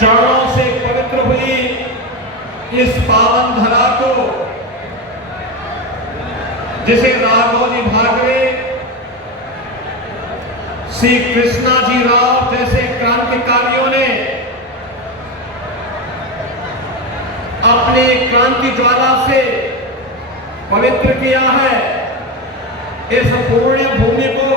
चरणों से पवित्र हुई इस पावन धरा को, जिसे राघोजी भागरे, श्री कृष्णाजी राव जैसे क्रांतिकारियों ने अपनी क्रांति ज्वाला से पवित्र किया है। इस पुण्य भूमि को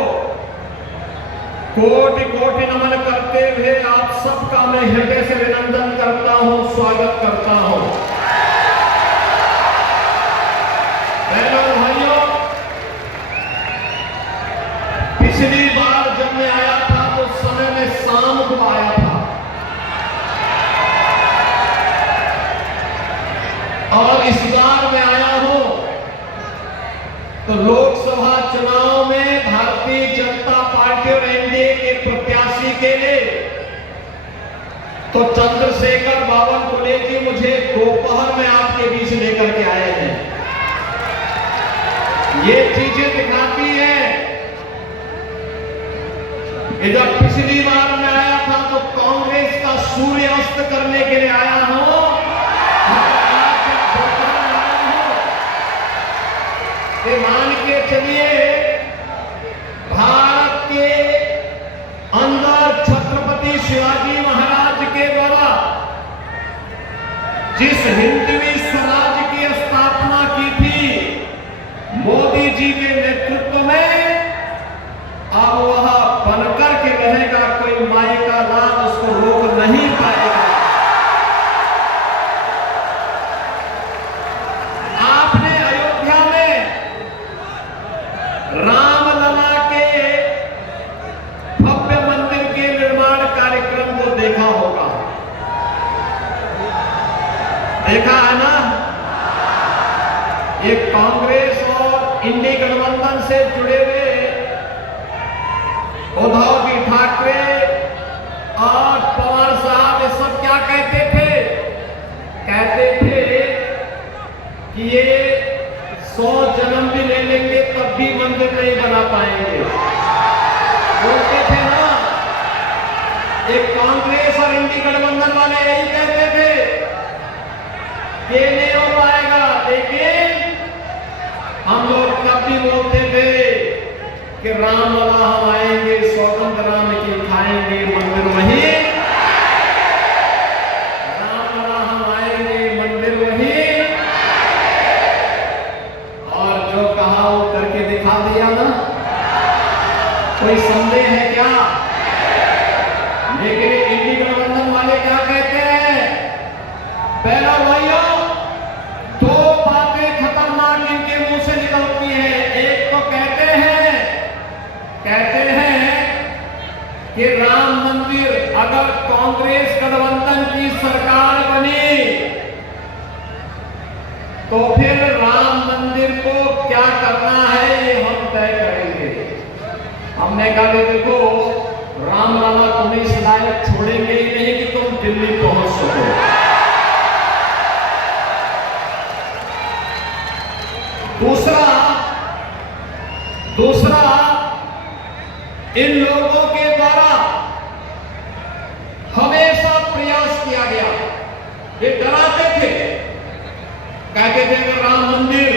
कोटि कोटि नमन करते हुए आप सबका मैं हृदय से अभिनंदन करता हूं, स्वागत करता हूं। बहनों भाइयों, पिछली बार जब मैं आया था तो उस समय में शाम को आया था, और इस बार मैं आया हूं तो लोकसभा चुनाव में भारतीय जनता पार्टी और एनडीए के प्रत्याशी के लिए तो चंद्रशेखर बावनकुळे जी मुझे दोपहर में आपके बीच लेकर के आए हैं। ये चीजें दिखाती है कि जब पिछली बार मैं आया था तो कांग्रेस का सूर्यास्त करने के लिए आया हूं, मान के चलिए भारत के अंदर छत्रपति शिवाजी महाराज के द्वारा जिस हिंदवी स्वराज की स्थापना की थी मोदी जी के नेतृत्व में, अब वह बनकर के रहेगा, कोई माई का लाभ उसको रोक नहीं पाएगा। रामलला के भव्य मंदिर के निर्माण कार्यक्रम को देखा होगा, देखा है ना? ये कांग्रेस और इंडी गठबंधन से जुड़े हुए उद्धव जी ठाकरे और पवार साहब ये सब क्या कहते थे? कहते थे कि ये 100 जन्म भी ले लेंगे तब भी मंदिर नहीं बना पाएंगे, बोलते थे ना। एक कांग्रेस और इंडी गठबंधन वाले यही कहते थे कि नहीं हो पाएगा, लेकिन हम लोग तब भी बोलते थे कि रामलला हम आएंगे, स्वतंत्र राम की खाएंगे, मंदिर वही, रामलला हम आएंगे, मंदिर वही, दिखा दिया ना। कोई संदेह है क्या? लेकिन इंडी गठबंधन वाले क्या कहते हैं? पहला भाइयों, दो बातें खतरनाक इनके मुंह से निकलती हैं। एक तो कहते हैं कि राम मंदिर अगर कांग्रेस गठबंधन की सरकार बनी तो फिर राम मंदिर को क्या करना है ये हम तय करेंगे। हमने कहा देखो, रामलला तुम्हें इस लायक छोड़ेंगे ही नहीं कि तुम दिल्ली पहुंच सको। दूसरा इन लोगों के द्वारा हमेशा प्रयास किया गया, ये डराते थे, कहते थे कि राम मंदिर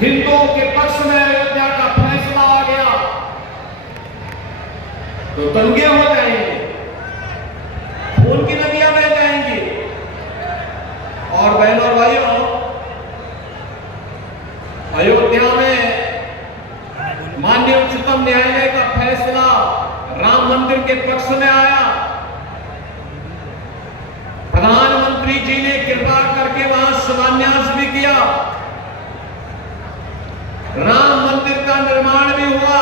हिंदुओं के पक्ष में अयोध्या का फैसला आ गया तो दंगे हो जाएंगे, खून की नदियां बह जाएंगी। और बहनों और भाइयों, अयोध्या में माननीय उच्चतम न्यायालय का फैसला राम मंदिर के पक्ष में आया। प्रधानमंत्री जी ने कृपा करके वहां शिलान्यास भी किया, राम मंदिर का निर्माण भी हुआ,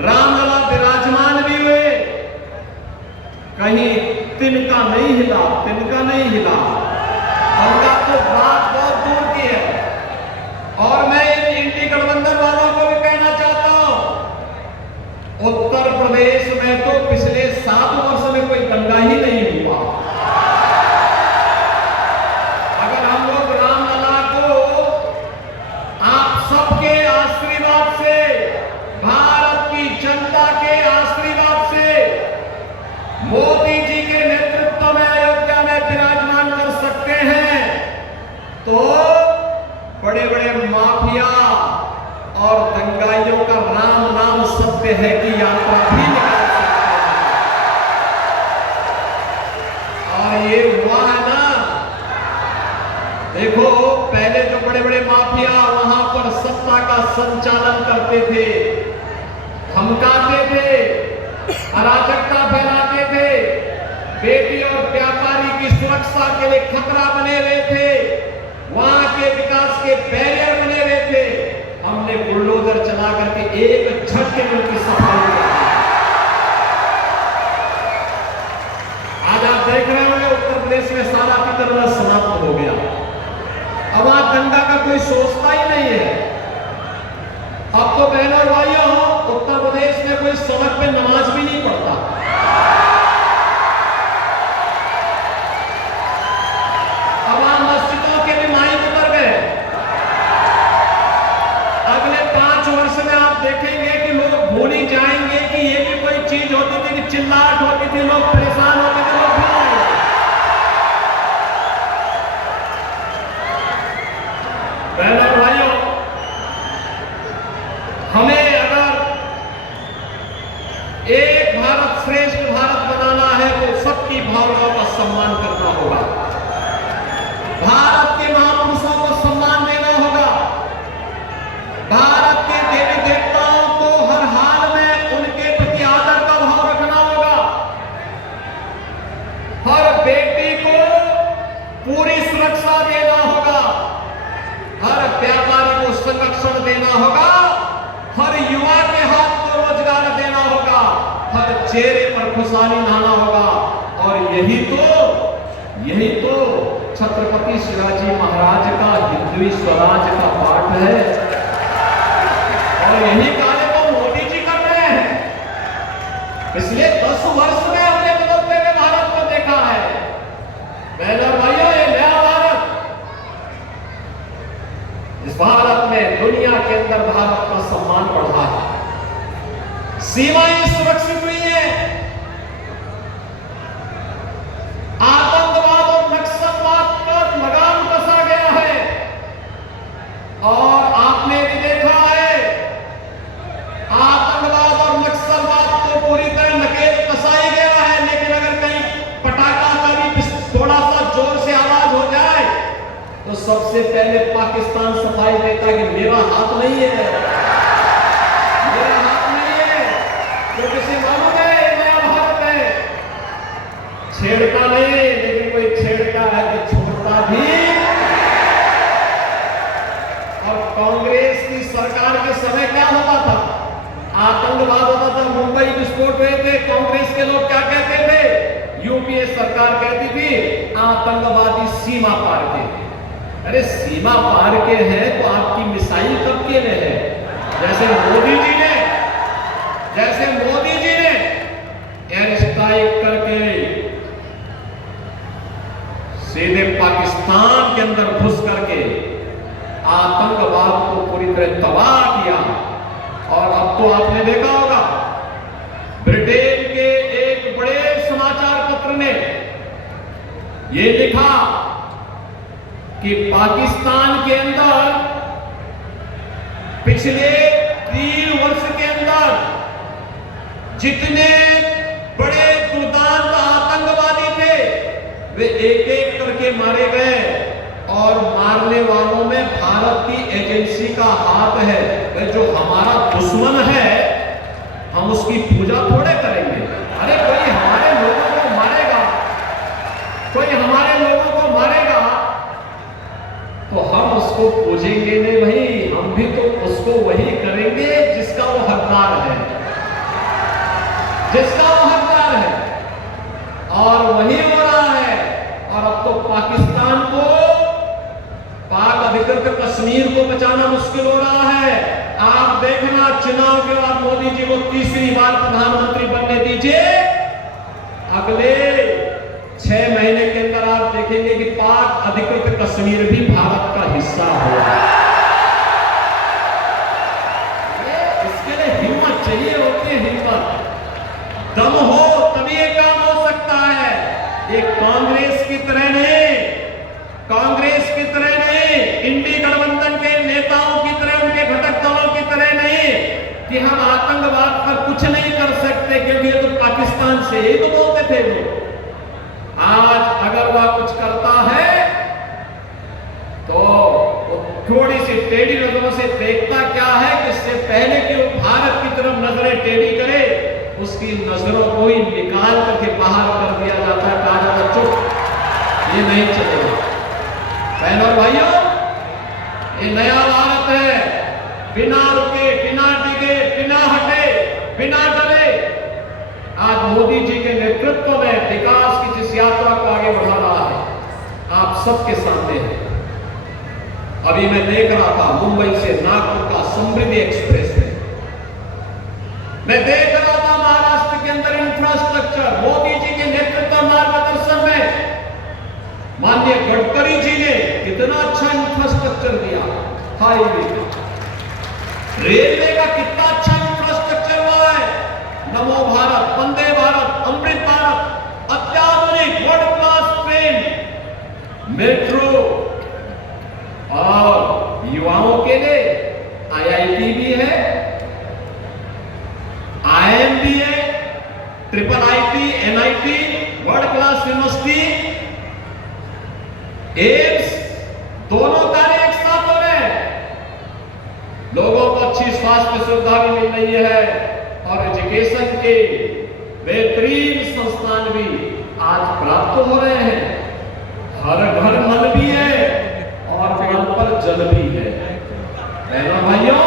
रामलला विराजमान भी हुए, कहीं तिनका नहीं हिला, तिनका नहीं हिला। हमका तो बात बहुत दूर की है। और मैं इन इंडी गठबंधन वालों को भी कहना चाहता हूं, उत्तर प्रदेश में तो पिछले 7 वर्ष में कोई दंगा ही नहीं हुआ। अगर हम लोग रामलला को आप सबके आशीर्वाद से, भारत की जनता के आशीर्वाद से सकते हैं कि यात्रा भी निकाल सकते हैं। और ये हुआ है ना, देखो पहले जो बड़े बड़े माफिया वहां पर सत्ता का संचालन करते थे, धमकाते थे, अराजकता फैलाते थे, बेटी और व्यापारी की सुरक्षा के लिए खतरा बने रहे थे, वहां के विकास के बैरियर बने रहे थे, हमने बुलडोजर चला करके एक झटके में उनकी सफाई कर दी। आज आप देख रहे होंगे उत्तर प्रदेश में सारा पितरवाद समाप्त हो गया। अब वहां दंगा का कोई सोचता ही नहीं है। अब तो बहनों और भाइयों, उत्तर प्रदेश में कोई सड़क पे नमाज भी नहीं पढ़ता। अब वहां मस्जिदों के भी माइक उतर गए। अगले 5 वर्ष में आप देखेंगे कि लोग भूल ही जाएंगे कि ये भी कोई चीज होती थी, कि चिल्लाहट होती थी, लोग परेशान होते थे, लोग भूल जाएंगे। बहनों और भाइयों, हमें अगर एक भारत श्रेष्ठ भारत बनाना है तो सबकी भावनाओं का सम्मान करना होगा, भारत के महापुरुषों को सम्मान देना होगा, भारत के देवी देवताओं को हर हाल में उनके प्रति आदर का भाव रखना होगा, हर बेटी को पूरी सुरक्षा देना होगा, हर व्यापारी को संरक्षण देना होगा, हर युवा के हाथ को रोजगार देना होगा, हर चेहरे पर खुशहाली लाना होगा। और यही तो छत्रपति शिवाजी महाराज का हिंदवी स्वराज का पाठ है। और यही कार्य तो मोदी जी कर रहे हैं। पिछले 10 वर्ष में हमने बदलते हुए भारत को देखा है। बहनों भाइयों, ये नया भारत, इस भारत में दुनिया के अंदर भारत का सम्मान बढ़ा है, सीमाएं सुरक्षित हुई है, आतंकवाद और नक्सलवाद पर लगाम कसा गया है। और आपने भी देखा है, आतंकवाद और नक्सलवाद को पूरी तरह नकेल कसाई गया है। लेकिन अगर कहीं पटाखा का भी थोड़ा सा जोर से आवाज हो जाए तो सबसे पहले पाकिस्तान सफाई देता कि मेरा हाथ नहीं है, मेरा हाथ नहीं है। तो किसी मालूम है ये नया भारत है, छेड़ता नहीं, लेकिन कोई छेड़ता है तो छोड़ता भी। और कांग्रेस की सरकार के समय क्या होता था, आतंकवाद होता था, मुंबई विस्फोट हुए थे, कांग्रेस के लोग क्या कहते थे, यूपीए सरकार कहती थी आतंकवादी सीमा पार के। अरे सीमा पार के हैं तो आपकी मिसाइल कब के लिए है? जैसे मोदी जी ने एयर स्ट्राइक करके सीधे पाकिस्तान के अंदर घुस करके आतंकवाद को पूरी तरह तबाह किया। और अब तो आपने देखा होगा, ब्रिटेन के एक बड़े समाचार पत्र ने यह लिखा कि पाकिस्तान के अंदर पिछले 3 वर्ष के अंदर जितने बड़े दुर्दांत आतंकवादी थे वे एक एक करके मारे गए। और मारने वालों में भारत की एजेंसी का हाथ है। वह जो हमारा दुश्मन है हम उसकी पूजा थोड़े करेंगे। अरे कोई हमारे लोगों को मारेगा, कोई हमारे लोगों को मारेगा तो हम उसको पूजेंगे नहीं भाई, हम भी तो उसको वही करेंगे जिसका वो हकदार है, जिसका वो हकदार है। और वही हो रहा है। और अब तो पाकिस्तान को, पाक अधिकृत कश्मीर को बचाना मुश्किल हो रहा है। आप देखना, चुनाव के बाद मोदी जी को तीसरी बार प्रधानमंत्री बनने दीजिए, अगले 6 महीने के अंदर आप देखेंगे कि पाक अधिकृत कश्मीर भी भारत का हिस्सा होगा। इसके लिए हिम्मत चाहिए होती है, हिम्मत, दम हो तभी ये काम हो सकता है। ये कांग्रेस की तरह नहीं, कांग्रेस की तरह नहीं, इंडी गठबंधन के नेताओं की तरह, उनके घटक दलों की तरह नहीं कि हम आतंकवाद पर क्योंकि ये तो पाकिस्तान से ही तो बोलते थे वो। आज अगर वह कुछ करता है तो वो थोड़ी सी टेढ़ी नजरों से देखता क्या है कि इससे पहले कि वो भारत की तरफ नजरें टेढ़ी करे, उसकी नजरों को ही निकाल करके बाहर कर दिया जाता है, कहा जाता चुप, ये नहीं चलेगा। बहनों और भाइयों, ये नया भारत है, बिना रुके, बिना डिगे, बिना हटे, बिना डरे। आज मोदी जी के नेतृत्व में विकास की जिस यात्रा को आगे बढ़ा रहा है, आप सबके सामने है। अभी मैं देख रहा था मुंबई से नागपुर का समृद्धि एक्सप्रेस है, मैं देख रहा था महाराष्ट्र के अंदर इंफ्रास्ट्रक्चर मोदी जी के नेतृत्व मार्गदर्शन में माननीय गडकरी जी ने कितना अच्छा इंफ्रास्ट्रक्चर दिया। हाईवे का, रेलवे का कितना अच्छा इंफ्रास्ट्रक्चर हुआ है। नमो भारत, वंदे भारत, अमृत भारत, अत्याधुनिक वर्ल्ड क्लास ट्रेन, मेट्रो, और युवाओं के लिए आईआईटी भी है, आईआईएम भी है, triple IT, NIT, world class university, AIIMS, दोनों कार्य एक साथ हो रहे हैं। लोगों को अच्छी स्वास्थ्य सुविधा भी मिल रही है और एजुकेशन के बेहतरीन संस्थान भी आज प्राप्त हो रहे हैं। हर घर नल भी है और नल पर जल भी है। बहनों भाइयों,